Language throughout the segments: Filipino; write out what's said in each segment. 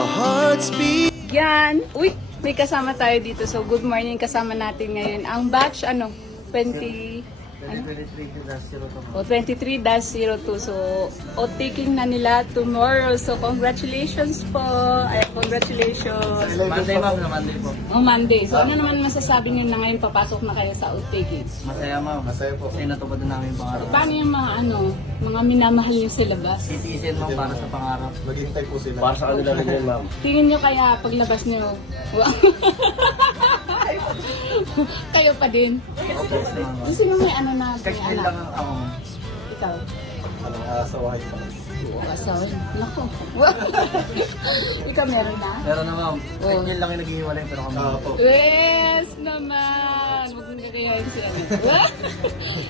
Our hearts beat. Yan. Uy, may kasama tayo dito. So, good morning. Kasama natin ngayon ang batch, 23-02. So, taking na nila tomorrow. So, congratulations po. Ay, congratulations. Monday ma'am, na Monday po. Monday. So, ano naman masasabi niyo na ngayon papasok na kayo sa outtaking? Masaya ma'am. Masaya po. Kasi natupad na namin yung pangarap. Paano yung mga minamahal niyo sa labas? Citizen ma'am para sa pangarap. Maghintay po sila. Para sa kanila rin yun, ma'am. Tingin niyo kaya paglabas niyo? Wow. Kayo pa din. Gusto niyo may na, may Kahit din anak? lang ako. Ikaw? Anong asawahin pa? Asawa. Nako. Ikaw meron na? Pero na ma'am, kahit Oo. yun lang yung naghihiwalay pero kami. po. Yes naman! Huwag mong nagayay siya.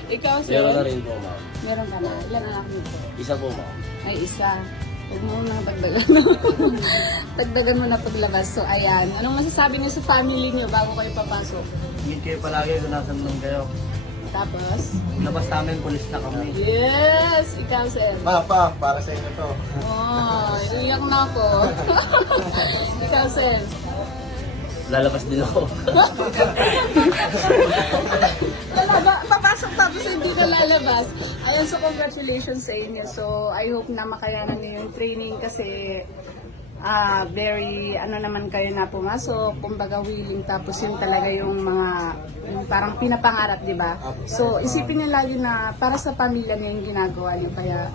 Ikaw, sir? Meron na rin po, ma'am. Meron ka na. Ilan anak mo po? Isa po, ma'am. Ay, isa. Huwag mo na pagdagan. Pagdagan mo na paglabas. So, ayan. Anong masasabi niyo sa family niyo bago kayo papasok? Ingit kayo palagi kung nasan lang kayo. Tapos? Labas namin, pulis na kami. Yes! Ikaw, sir. Pa, para sa inyo to. Oh, iyak na ako. Ikaw, sir. Lalabas din ako. Papasok tapos hindi na lalabas. Ayan, so congratulations sa inyo. So, I hope na makayanan niyo yung training kasi very, naman kayo na pumasok, kumbaga willing, tapos yun talaga yung yung parang pinapangarap, di ba? So, isipin niyo lagi na para sa pamilya niyo yung ginagawa niyo, kaya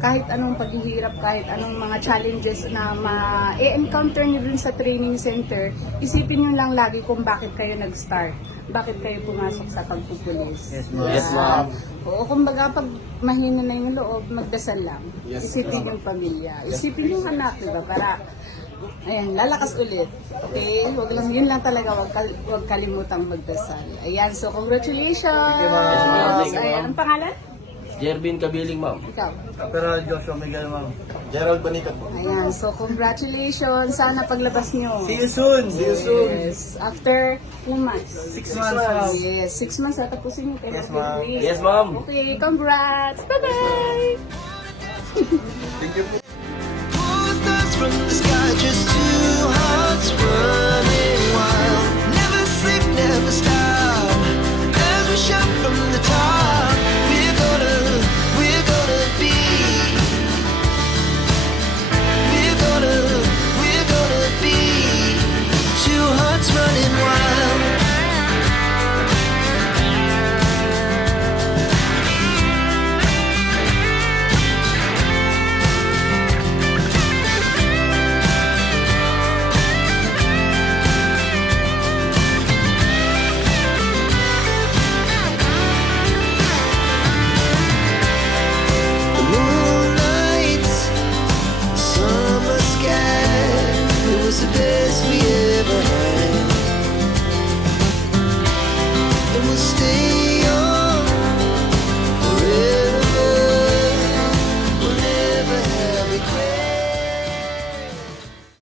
kahit anong paghihirap, kahit anong mga challenges na ma-encounter niyo dun sa training center, isipin niyo lang lagi kung bakit kayo nag-start, bakit kayo pumasok sa pagpupulis. Yes, ma'am. Yes, ma'am. Oo, kumbaga pag mahina na yung loob, magdasal lang. Yes, Isipin yung pamilya. Isipin yung anak, diba? Para, ayan, lalakas ulit. Okay? Huwag lang, yun lang talaga, huwag kalimutang magdasal. Ayan, so congratulations! Thank you, ma'am. Thank you, ma'am. Ayan, ang pangalan? Jervin Kabiling, ma'am. Ikaw. Pero Joshua Miguel ma'am. Gerald Banicat po. Ayan, so congratulations. Sana paglabas nyo. See you soon! See you soon! Yes, after 2 months. 6 months ma'am. Yes, 6 months tapusin yung Yes, ma'am. Yes, ma'am. Okay, congrats! Bye-bye! Thank you po. Pulled us from the sky just to